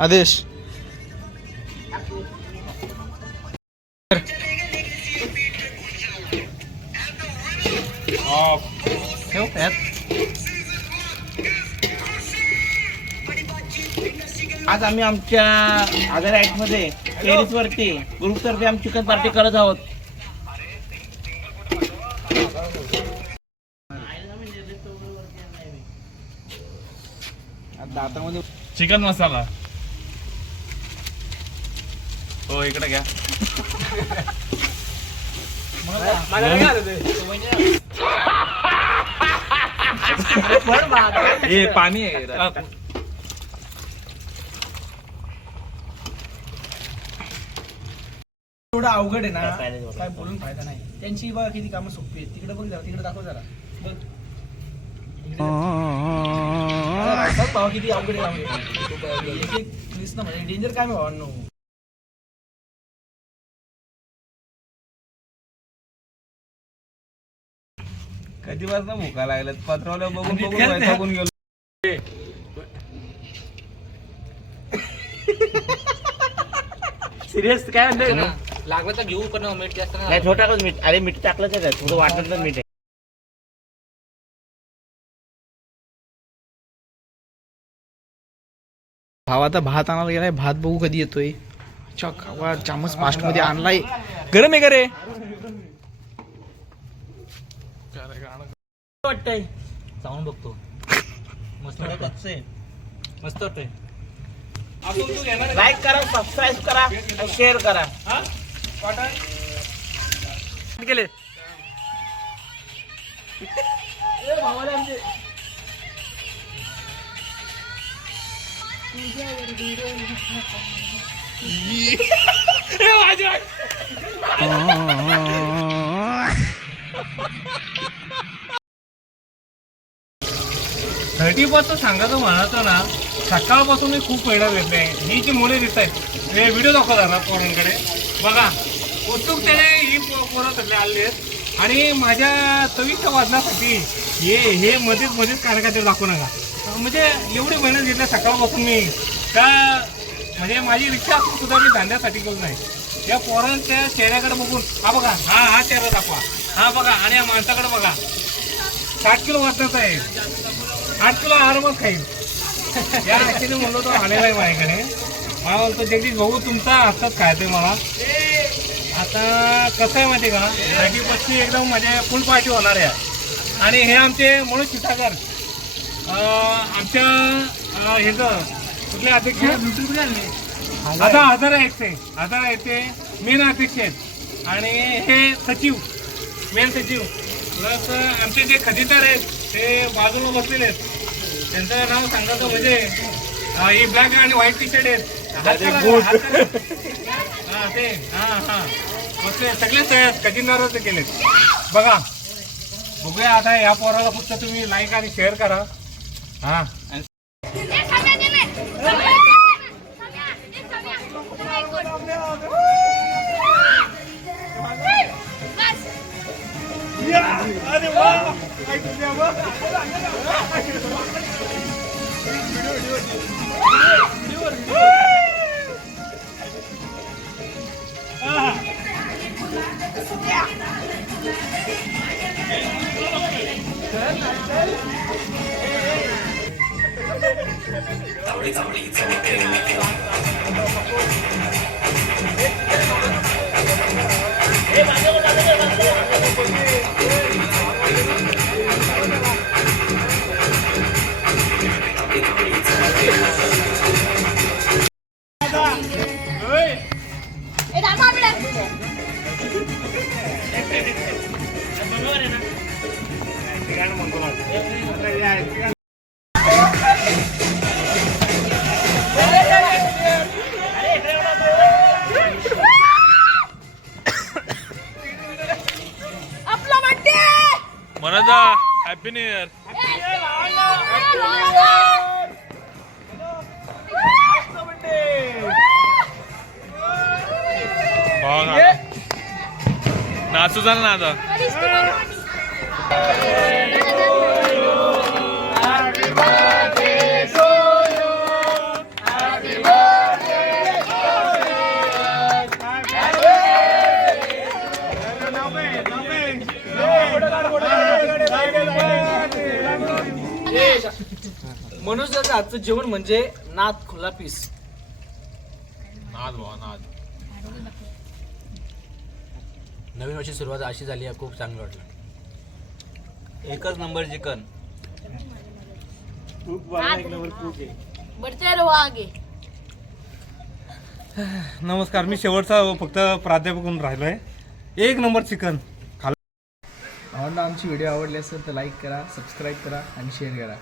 आदेश आज आम्ही आमच्या आधार ऍक्ट मध्ये टेरिस वरती ग्रुप तर्फे आम्ही चिकन पार्टी करत आहोत. चिकन मसाला हो इकडे घ्या. हे पाणी आहे. एवढं अवघड आहे ना काय बोलून फायदा नाही. त्यांची बघा किती कामं सोपी आहेत. तिकडे बघ जरा, तिकडे दाखव जरा बघ. भावा किती अवघड आहे. म्हणजे डेंजर काय भावांनो. कधी वाजता भुका लागल्यात पत्रवल्या बघून बघून गेलो. सिरियस काय म्हणतोय लागलं तर घेऊ पण मीठ जास्त नाही. छोटा मीठ. अरे मीठ टाकलंच आहे थोडं वाटत मीठ आहे. भावाचा भात आणायला गेलाय. भात बघू कधी येतोय. अच्छा खावा चामच फास्ट मध्ये आणलाय. गरम आहे का रे. वाटतंय जाऊन बघतो. मस्त वाटतंय. मस्त वाटतंय. लाईक करा, सबस्क्राईब करा, शेअर करा. गेले थर्टी पासून सांगायचं म्हणायचं ना, सकाळपासून मी खूप वेळा घेतले. ही जी मुले दिसत आहेत व्हिडिओ दाखवता ना पोरांकडे बघा. उत्सुकतेने ही पोरं सगळे आले आहेत आणि माझ्या चवीच्या वाजण्यासाठी हे मध्येच कार्यक्रम दाखवू नका. म्हणजे एवढी मेहनत घेतल्या सकाळपासून मी का म्हणजे माझी रिक्षा असून सुद्धा मी धंद्यासाठी गेलो नाही. या पोरांच्या चेहऱ्याकडे बघून हा बघा, हा चेहरा दाखवा, हा बघा, आणि या माणसाकडे बघा. 60 किलो वाजण्याचा आहे. 8 किलो आरामात खाईल. या ऍक्च्युली म्हणलो तो आलेला आहे माझ्याकडे. मला बोलतो जगदीश भाऊ तुमचा हातात खायचंय मला. आता कसं आहे माहिती का, 30 एकदम म्हणजे फुल पार्टी होणार आहे. आणि हे आमचे म्हणून चिताकर आमच्या ह्याचं कुठले अध्यक्ष आता हजार येते मेन अध्यक्ष आहेत. आणि हे सचिव मेन सचिव प्लस आमचे जे खजिनदार आहेत ते बाजूला बसलेले आहेत. त्यांचं नाव सांगायचं म्हणजे ही ब्लॅक आणि व्हाईट टी शर्ट आहेत. ते बसले सगळेच खजिनदारच केलेत. बघा बघूया आता या पोराला फक्त तुम्ही लाईक आणि शेअर करा. हा अरे वा मनाजा हॅपी न्यू इयर. नाचू झालं ना आता. Happy birthday to you. Happy birthday. Manoj दादा आजचं जेवण म्हणजे नाद खुला पीस. नाद भावा नाद. नवीन वर्षी सुरुवात अशी झाली आहे, खूप चांगलं वाटलं. एकच नंबर चिकन. बढ़ते रहो आगे. नमस्कार, मी शेवटचा फक्त प्राध्यापक म्हणून राहिलोय. एक नंबर चिकन. आमची व्हिडिओ आवडली असेल तर लाईक करा, सबस्क्राईब करा आणि शेअर करा.